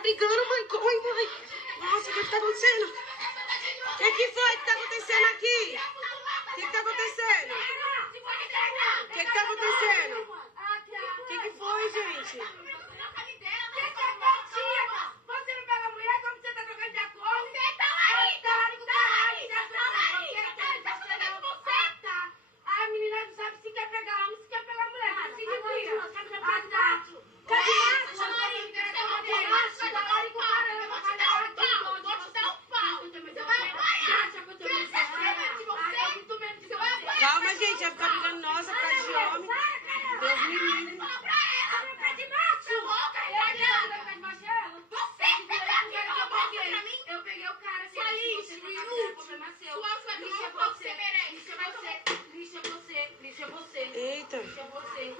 tá brigando, mãe. Corre, mãe. Nossa, o que tá acontecendo? O que foi que tá acontecendo aqui? O que tá acontecendo? O que tá acontecendo? O que foi, gente? Você não pega a mulher como você tá trocando de acordo? Você tá aí! A menina não sabe se quer pegar homem, se quer pegar mulher. Calma, gente, vai ficar brigando nossa por causa de homem. Deus me livre. Eu peguei o cara, Eita. Lixa você.